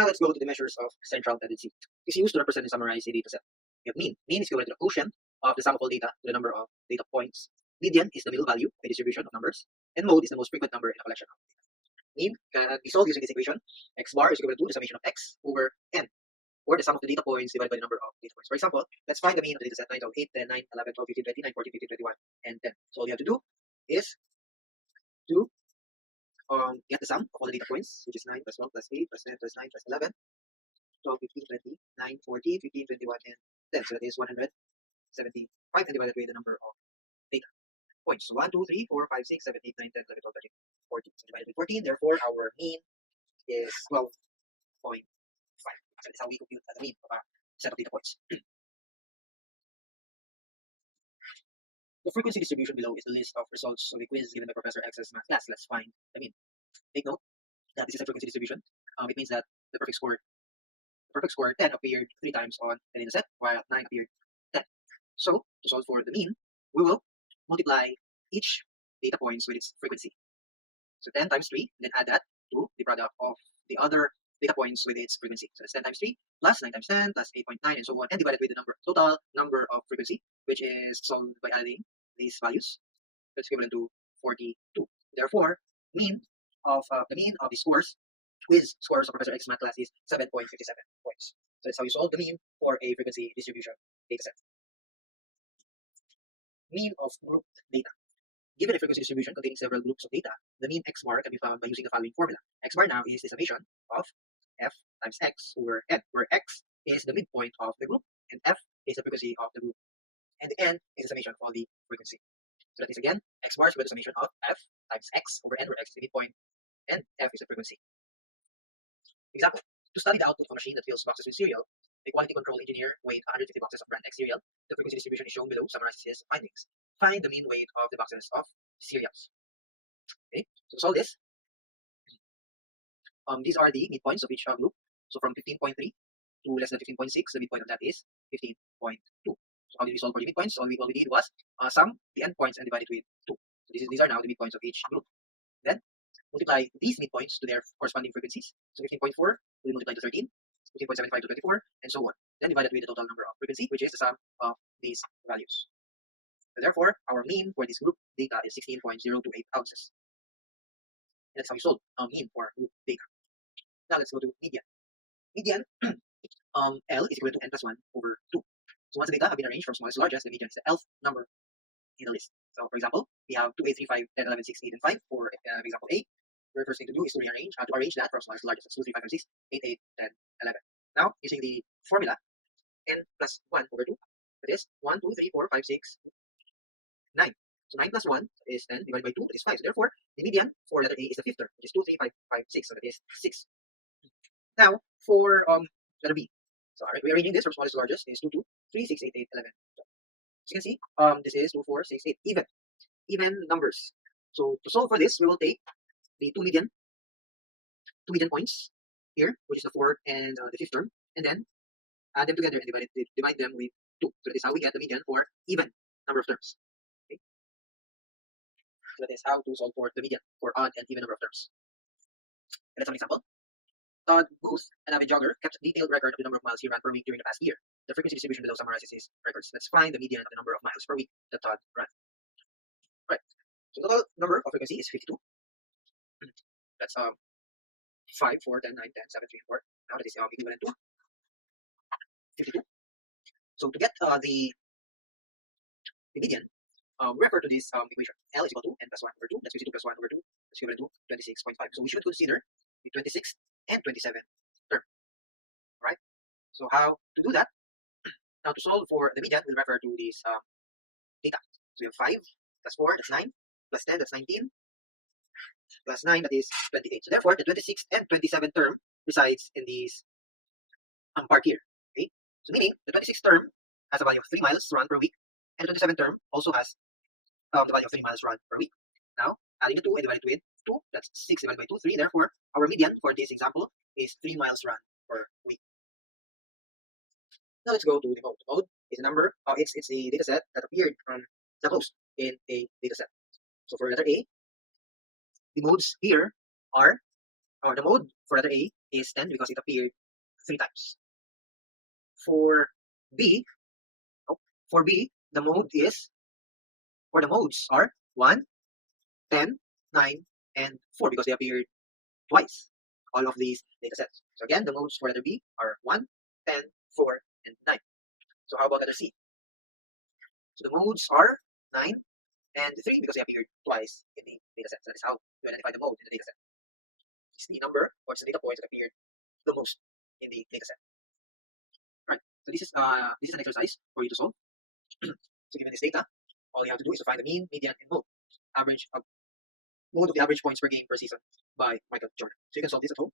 Now let's go to the measures of central tendency. It's used to represent and summarize a data set. We have mean. Mean is equivalent to the quotient of the sum of all data to the number of data points. Median is the middle value of a distribution of numbers, and mode is the most frequent number in a collection of data. Mean can be solved using this equation. X bar is equivalent to the summation of x over n, or the sum of the data points divided by the number of data points. For example, let's find the mean of the data set 9, 8, 10, 9, 11, 12, 15, 20, 9, 14, 15, 21, and 10. So all you have to do is to get the sum of all the data points, which is 9 plus 1 plus 8 plus 10 plus 9 plus 11, 12, 15, 20, 9, 40, 15, 21, and 10. So that is 175 and divided by the number of data points. So 1, 2, 3, 4, 5, 6, 7, 8, 9, 10, 11, 12, 13, 14. So divided by 14, therefore our mean is 12.5. So that's how we compute the mean of a set of data points. The frequency distribution below is the list of results of a quiz given by Professor X's math class. Let's find the mean. Take note that this is a frequency distribution. It means that the perfect score 10 appeared 3 times on the data set, while 9 appeared 10. So to solve for the mean, we will multiply each data points with its frequency. So 10 times 3, then add that to the product of the other data points with its frequency. So that's 10 times 3 plus 9 times 10 plus 8.9 and so on, and divided with the total number of frequency, which is solved by adding these values. That's equivalent to 42. Therefore, the mean of the scores, quiz scores of Professor X's math class is 7.57 points. So that's how you solve the mean for a frequency distribution data set. Mean of grouped data. Given a frequency distribution containing several groups of data, the mean x bar can be found by using the following formula. X bar now is the summation of f times x over n, where x is the midpoint of the group and f is the frequency of the group, and the n is the summation of the frequency. So that is again, x bar is equal to the summation of f times x over n, where x is the midpoint and f is the frequency. Example: to study the output of a machine that fills boxes with cereal, a quality control engineer weighed 150 boxes of brand X cereal. The frequency distribution is shown below, summarizes his findings. Find the mean weight of the boxes of cereals. Okay, so to solve this, these are the midpoints of each group. So from 15.3 to less than 15.6, the midpoint of that is 15.2. So how did we solve for the midpoints? All we did was sum the endpoints and divide it with 2. So these are now the midpoints of each group. Then multiply these midpoints to their corresponding frequencies. So 15.4 will multiply to 13, 15.75 to 24, and so on. Then divide it with the total number of frequency, which is the sum of these values. So therefore, our mean for this group data is 16.028 ounces. And that's how you solve mean for group data. Now let's go to median. Median L is equal to n plus 1 over 2. So once the data have been arranged from smallest to largest, the median is the Lth number in the list. So for example, we have 2, 8, 3, 5, 10, 11, 6, 8, and 5 for example A. The first thing to do is to arrange that from smallest to largest. That's 2, 3, 5, 6, 8, 8, 10, 11. Now, using the formula n plus 1 over 2, that is 1, 2, 3, 4, 5, 6, 9. So 9 plus 1 is 10 divided by 2, that is 5. So therefore, the median for letter A is the fifth term, which is 2, 3, 5, 5, 6. So that is 6. Now, for letter B. So alright, we're arranging this from smallest to largest. Is 2, 2, 3, 6, 8, 8, 11. So as you can see, this is 2, 4, 6, 8. Even numbers. So to solve for this, we will take the two median points here, which is the fourth and the fifth term, and then add them together and divide them with 2. So that is how we get the median for even number of terms. Okay? So that is how to solve for the median for odd and even number of terms. And let's have an example. Todd Booth, an avid jogger, kept a detailed record of the number of miles he ran per week during the past year. The frequency distribution below summarizes his records. Let's find the median of the number of miles per week that Todd ran. Right. So the total number of frequency is 52. That's 5, 4, 10, 9, 10, 7, 3, 4. Now that is equivalent to 52. So to get the median, refer to this equation. L is equal to n plus 1 over 2. That's 52 plus 1 over 2. That's equivalent to 26.5. So we should consider the 26th and 27th term. Right? So how to do that? Now to solve for the median, we'll refer to this data. So we have 5 plus 4, that's 9, plus 10, that's 19, plus 9, that is 28. So therefore, the 26th and 27th term resides in this part here. Okay? So meaning, the 26th term has a value of 3 miles run per week, and the 27th term also has the value of 3 miles run per week. Now, adding the 2 and divided with 2, that's 6 divided by 2, 3. Therefore, our median for this example is 3 miles run per week. Now let's go to the mode. The mode is a number, it's a data set that appeared supposed in a data set. So for letter A, the modes here are, the mode for letter A is 10 because it appeared 3 times. For B, for B, the modes are 1, 10, 9, and 4 because they appeared twice. All of these data sets. So again, the modes for letter B are 1, 10, 4, and 9. So how about letter C? So the modes are 9 and 3 because they appeared twice in the data set. So that is how you identify the mode in the data set. It's the number or it's the data points that appeared the most in the data set. Alright, so this is an exercise for you to solve. So given this data, all you have to do is to find the mean, median, and mode. Mode of the average points per game per season by Michael Jordan. So you can solve this at home.